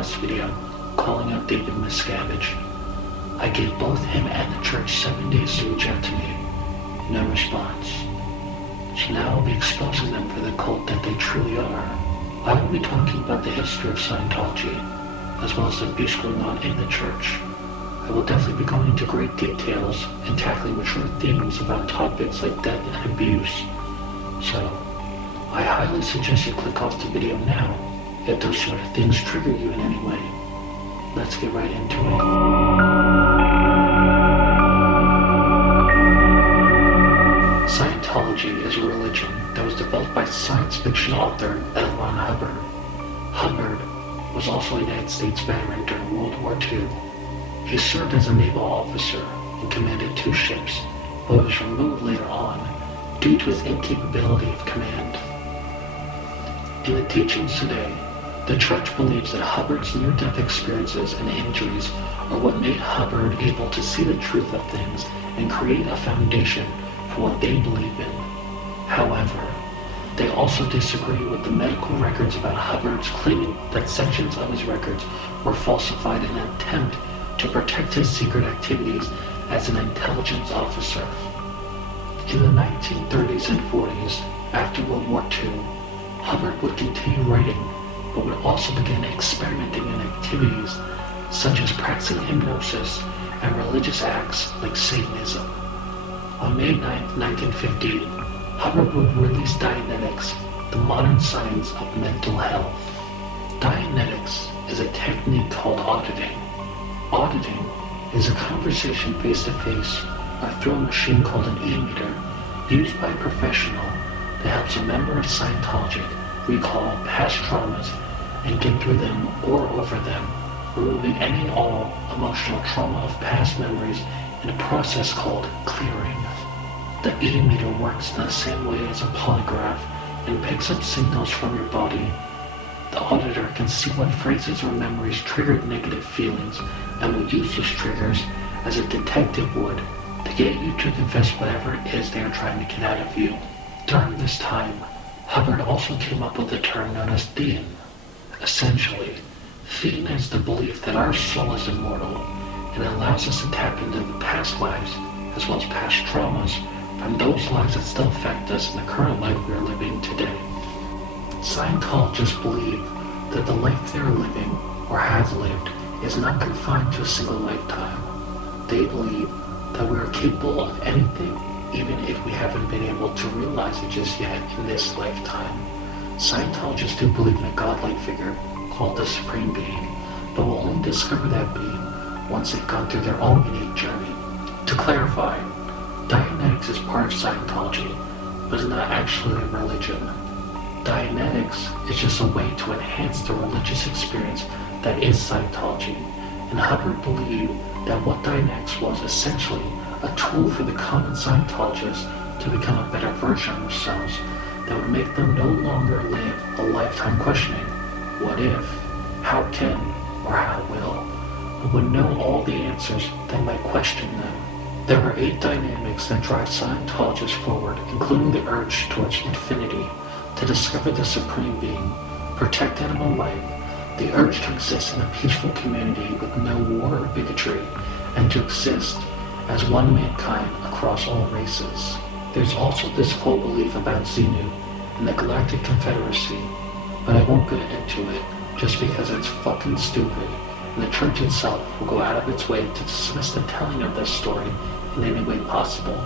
last video, calling out David Miscavige. I gave both him and the church 7 days to reach out to me. No response. So now I'll be exposing them for the cult that they truly are. I will be talking about the history of Scientology, as well as the abuse going on in the church. I will definitely be going into great details and tackling mature themes about topics like death and abuse. So, I highly suggest you click off the video now if those sort of things trigger you in any way. Let's get right into it. Scientology is a religion that was developed by science fiction author Ron Hubbard. Hubbard was also a United States veteran during World War II. He served as a naval officer and commanded 2 ships, but was removed later on due to his incapability of command. In the teachings today, the church believes that Hubbard's near-death experiences and injuries are what made Hubbard able to see the truth of things and create a foundation for what they believe in. However, they also disagree with the medical records about Hubbard's claiming that sections of his records were falsified in an attempt to protect his secret activities as an intelligence officer. In the 1930s and 40s, after World War II, Hubbard would continue writing, but would also begin experimenting in activities such as practicing hypnosis and religious acts like Satanism. On May 9, 1950, Hubbard would release Dianetics, the modern science of mental health. Dianetics is a technique called auditing. Auditing is a conversation face-to-face or through a machine called an e-meter used by a professional that helps a member of Scientology recall past traumas and get through them or over them, removing any and all emotional trauma of past memories in a process called clearing. The e-meter works in the same way as a polygraph and picks up signals from your body. The auditor can see what phrases or memories triggered negative feelings and will use those triggers as a detective would to get you to confess whatever it is they are trying to get out of you. During this time, Hubbard also came up with a term known as thean. Essentially, thean is the belief that our soul is immortal and allows us to tap into the past lives as well as past traumas from those lives that still affect us in the current life we are living today. Scientologists believe that the life they are living or have lived is not confined to a single lifetime. They believe that we are capable of anything, even if we haven't been able to realize it just yet in this lifetime. Scientologists do believe in a godlike figure called the Supreme Being, but will only discover that being once they've gone through their own unique journey. To clarify, Dianetics is part of Scientology, but is not actually a religion. Dianetics is just a way to enhance the religious experience that is Scientology, and Hubbard believed that what Dianetics was essentially a tool for the common Scientologists to become a better version of themselves that would make them no longer live a lifetime questioning what if, how can, or how will, but would know all the answers that might question them. There are 8 dynamics that drive Scientologists forward, including the urge towards infinity, to discover the Supreme Being, protect animal life, the urge to exist in a peaceful community with no war or bigotry, and to exist as one mankind across all races. There's also this whole belief about Xenu and the Galactic Confederacy, but I won't get into it just because it's fucking stupid, and the church itself will go out of its way to dismiss the telling of this story in any way possible,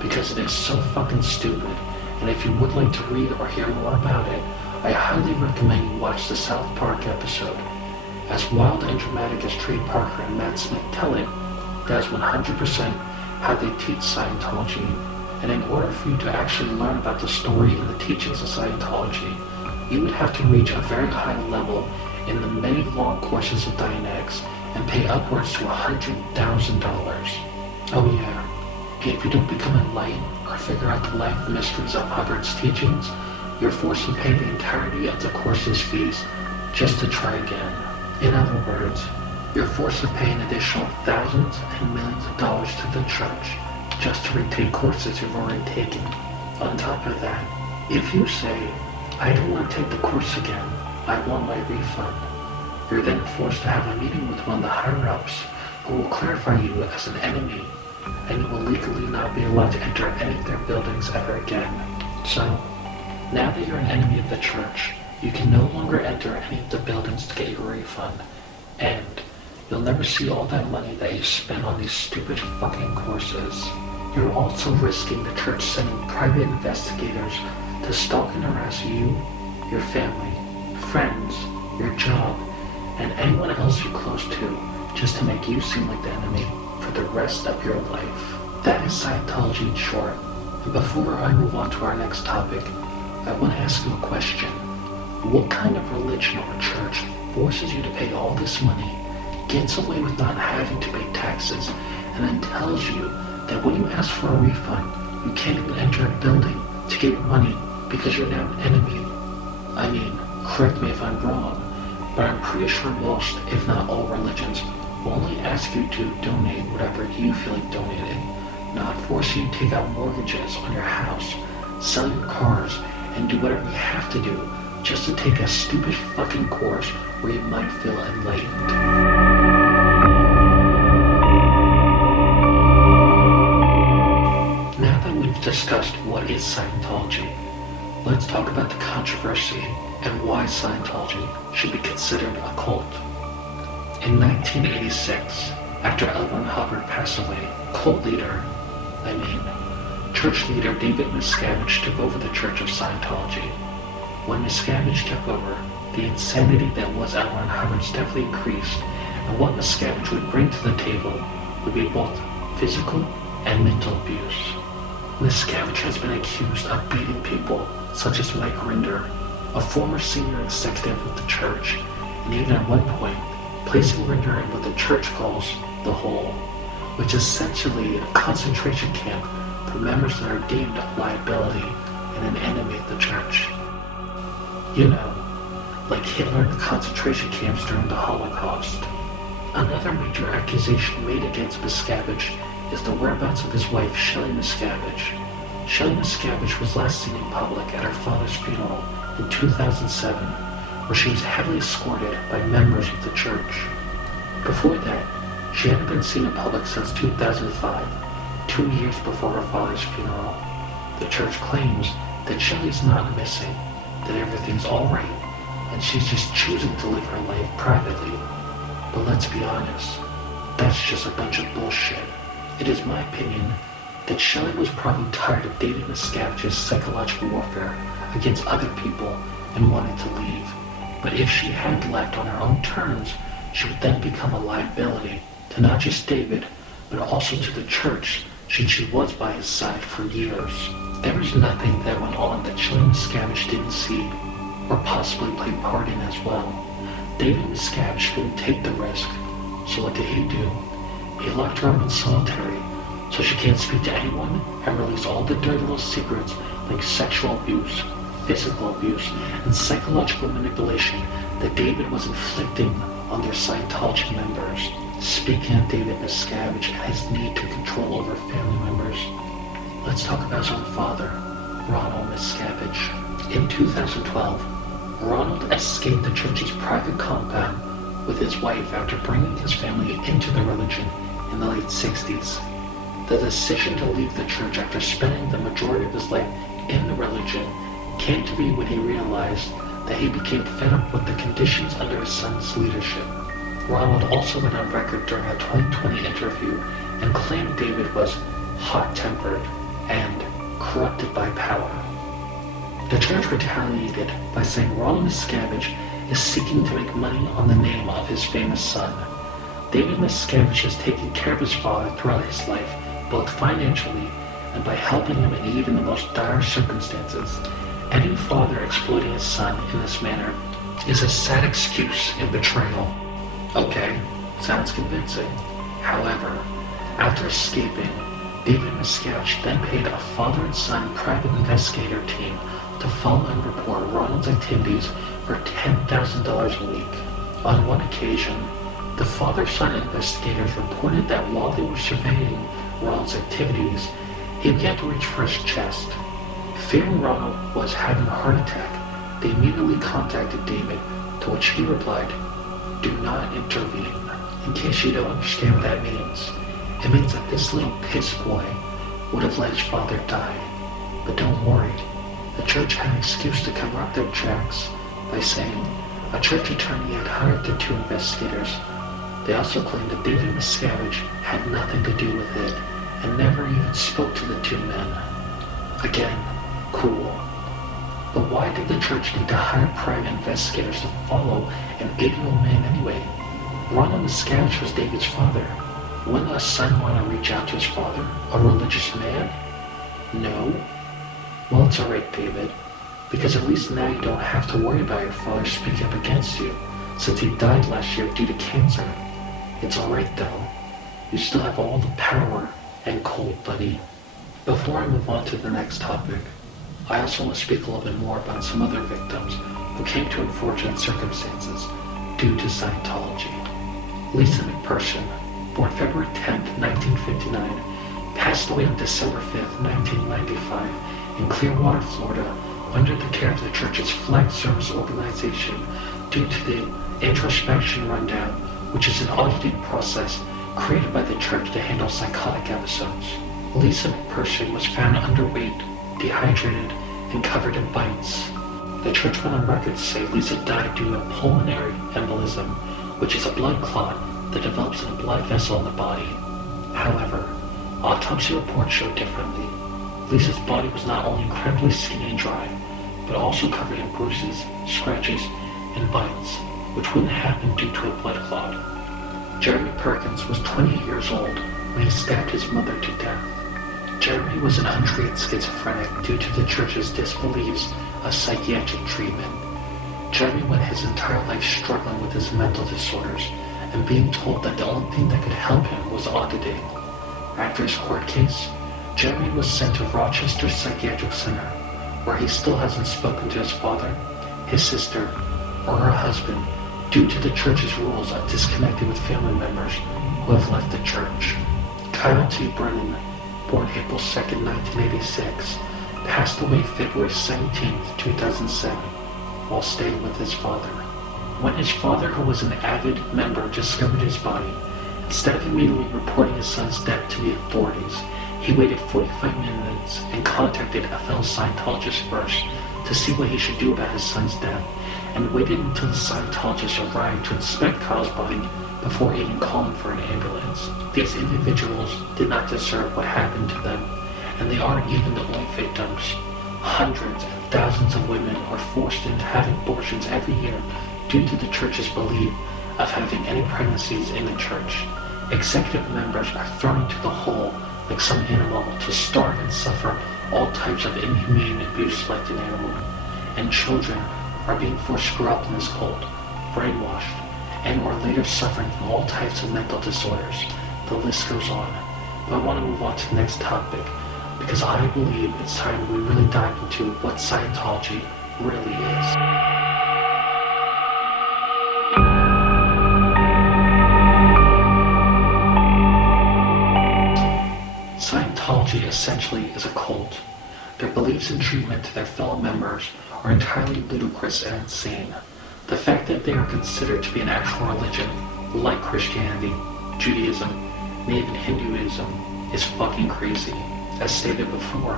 because it is so fucking stupid. And if you would like to read or hear more about it, I highly recommend you watch the South Park episode. As wild and dramatic as Trey Parker and Matt Smith tell it, that is 100% how they teach Scientology. And in order for you to actually learn about the story and the teachings of Scientology, you would have to reach a very high level in the many long courses of Dianetics and pay upwards to $100,000. Oh yeah, if you don't become enlightened or figure out the life mysteries of Hubbard's teachings, you're forced to pay the entirety of the course's fees just to try again. In other words, you're forced to pay an additional thousands and millions of dollars to the church just to retake courses you've already taken. On top of that, if you say, I don't want to take the course again, I want my refund, You're then forced to have a meeting with one of the higher-ups who will clarify you as an enemy, and you will legally not be allowed to enter any of their buildings ever again. So, now that you're an enemy of the church, you can no longer enter any of the buildings to get your refund, and you'll never see all that money that you spent on these stupid fucking courses. You're also risking the church sending private investigators to stalk and harass you, your family, friends, your job, and anyone else you're close to, just to make you seem like the enemy for the rest of your life. That is Scientology in short. And before I move on to our next topic, I want to ask you a question. What kind of religion or church forces you to pay all this money, gets away with not having to pay taxes, and then tells you that when you ask for a refund, you can't even enter a building to get your money because you're now an enemy? I mean, correct me if I'm wrong, but I'm pretty sure most, if not all religions, will only ask you to donate whatever you feel like donating, not force you to take out mortgages on your house, sell your cars, and do whatever you have to do just to take a stupid fucking course where you might feel enlightened. Now that we've discussed what is Scientology, let's talk about the controversy and why Scientology should be considered a cult. In 1986, after Ron Hubbard passed away, church leader David Miscavige took over the Church of Scientology. When Miscavige took over, the insanity that was Ron Hubbard definitely increased, and what Miscavige would bring to the table would be both physical and mental abuse. Miscavige has been accused of beating people such as Mike Rinder, a former senior executive of the church, and even at one point, placing Rinder in what the church calls the Hole, which is essentially a concentration camp for members that are deemed a liability and an enemy of the church. You know, like Hitler in the concentration camps during the Holocaust. Another major accusation made against Miscavige is the whereabouts of his wife, Shelley Miscavige. Shelley Miscavige was last seen in public at her father's funeral in 2007, where she was heavily escorted by members of the church. Before that, she hadn't been seen in public since 2005, 2 years before her father's funeral. The church claims that Shelley's not missing, that everything's alright, and she's just choosing to live her life privately. But let's be honest, that's just a bunch of bullshit. It is my opinion that Shelley was probably tired of David Miscavige's psychological warfare against other people and wanted to leave. But if she had left on her own terms, she would then become a liability to not just David, but also to the church, since she was by his side for years. There was nothing that went on that Shelley Miscavige didn't see, or possibly play part in as well. David Miscavige couldn't take the risk, so what did he do? He locked her up in solitary, so she can't speak to anyone and release all the dirty little secrets like sexual abuse, physical abuse, and psychological manipulation that David was inflicting on their Scientology members. Speaking of David Miscavige and his need to control over family members, let's talk about his own father, Ronald Miscavige. In 2012, Ronald escaped the church's private compound with his wife after bringing his family into the religion in the late 60s. The decision to leave the church after spending the majority of his life in the religion came to be when he realized that he became fed up with the conditions under his son's leadership. Ronald also went on record during a 2020 interview and claimed David was hot-tempered and corrupted by power. The church retaliated by saying Ronald Miscavige is seeking to make money on the name of his famous son. David Miscavige has taken care of his father throughout his life, both financially and by helping him in even the most dire circumstances. Any father exploiting his son in this manner is a sad excuse and betrayal. Okay, sounds convincing. However, after escaping, David Miscavige then paid a father and son private investigator team to follow and report Ronald's activities for $10,000 a week. On one occasion, the father-son investigators reported that while they were surveying Ronald's activities, he began to reach for his chest. Fearing Ronald was having a heart attack, they immediately contacted David, to which he replied, Do not intervene. In case you don't understand what that means, it means that this little piss boy would have let his father die. But don't worry, the church had an excuse to cover up their tracks by saying a church attorney had hired the two investigators. They also claimed that David Miscavige had nothing to do with it and never even spoke to the two men. Again, cool. But why did the church need to hire private investigators to follow an 8-year-old man anyway? Ron Miscavige was David's father. Wouldn't a son want to reach out to his father, a religious man? No? Well, it's alright, David, because at least now you don't have to worry about your father speaking up against you, since he died last year due to cancer. It's alright though. You still have all the power and cold, buddy. Before I move on to the next topic, I also want to speak a little bit more about some other victims who came to unfortunate circumstances due to Scientology. Lisa McPherson, born February 10, 1959, passed away on December 5, 1995 in Clearwater, Florida, under the care of the church's flag service organization due to the introspection rundown, which is an auditing process created by the church to handle psychotic episodes. Lisa McPherson was found underweight, dehydrated, and covered in bites. The church went on record to say Lisa died due to a pulmonary embolism, which is a blood clot that develops in a blood vessel in the body. However, autopsy reports showed differently. Lisa's body was not only incredibly skinny and dry, but also covered in bruises, scratches, and bites, which wouldn't happen due to a blood clot. Jeremy Perkins was 20 years old when he stabbed his mother to death. Jeremy was an untreated schizophrenic due to the church's disbeliefs of psychiatric treatment. Jeremy went his entire life struggling with his mental disorders and being told that the only thing that could help him was auditing. After his court case, Jeremy was sent to Rochester Psychiatric Center, where he still hasn't spoken to his father, his sister, or her husband due to the church's rules of disconnecting with family members who have left the church. Kyle T. Brennan, born April 2, 1986, passed away February 17, 2007, while staying with his father. When his father, who was an avid member, discovered his body, instead of immediately reporting his son's death to the authorities, he waited 45 minutes and contacted a fellow Scientologist first to see what he should do about his son's death, and waited until the Scientologist arrived to inspect Kyle's body before even calling for an ambulance. These individuals did not deserve what happened to them, and they aren't even the only victims. Hundreds and thousands of women are forced into having abortions every year due to the church's belief of having any pregnancies in the church. Executive members are thrown into the hole like some animal to starve and suffer all types of inhumane abuse like an animal. And children are being forced to grow up in this cult, brainwashed, and or later suffering from all types of mental disorders. The list goes on. But I want to move on to the next topic, because I believe it's time we really dive into what Scientology really is. Scientology essentially is a cult. Their beliefs and treatment to their fellow members are entirely ludicrous and insane. The fact that they are considered to be an actual religion, like Christianity, Judaism, and even Hinduism, is fucking crazy. As stated before,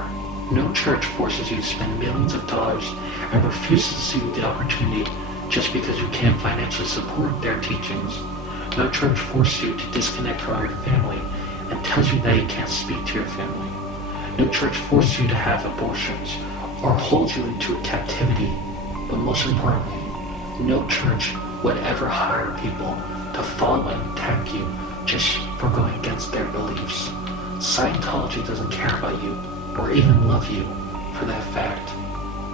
no church forces you to spend millions of dollars and refuses to see you the opportunity just because you can't financially support their teachings. No church forces you to disconnect from your family and tells you that you can't speak to your family. No church forces you to have abortions or holds you into captivity. But most importantly, no church would ever hire people to follow and attack you just for going against their beliefs. Scientology doesn't care about you or even love you for that fact.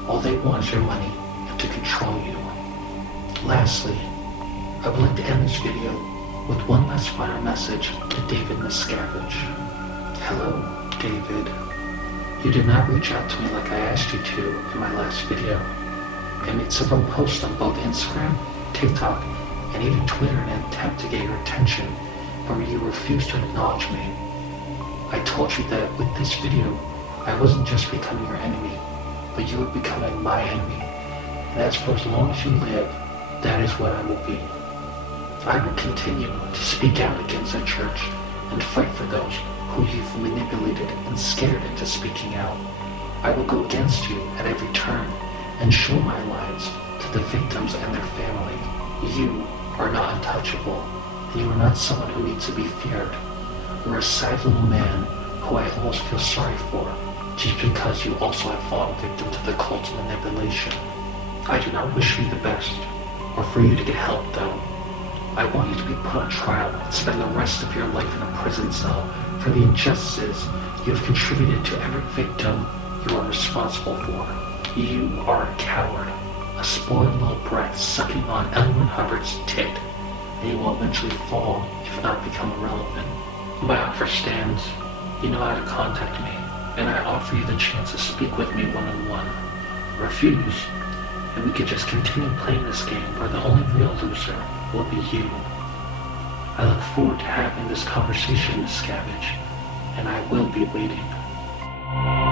All they want is your money and to control you. Lastly, I would like to end this video with one last final message to David Miscavige. Hello, David. You did not reach out to me like I asked you to in my last video. I made several posts on both Instagram, TikTok, and even Twitter in an attempt to get your attention, but you refused to acknowledge me. I told you that with this video, I wasn't just becoming your enemy, but you were becoming my enemy. And as for as long as you live, that is what I will be. I will continue to speak out against the church and fight for those who you've manipulated and scared into speaking out. I will go against you at every turn and show my lies to the victims and their family. You are not untouchable, and you are not someone who needs to be feared. You're a sad little man who I almost feel sorry for, just because you also have fallen victim to the cult's manipulation. I do not wish you the best, or for you to get help though. I want you to be put on trial and spend the rest of your life in a prison cell for the injustices you have contributed to every victim you are responsible for. You are a coward, a spoiled little brat sucking on Ron Hubbard's tit, and you will eventually fall if not become irrelevant. My offer stands. You know how to contact me, and I offer you the chance to speak with me one-on-one. Refuse, and we could just continue playing this game where the only real loser will be you. I look forward to having this conversation, Miscavige, and I will be waiting.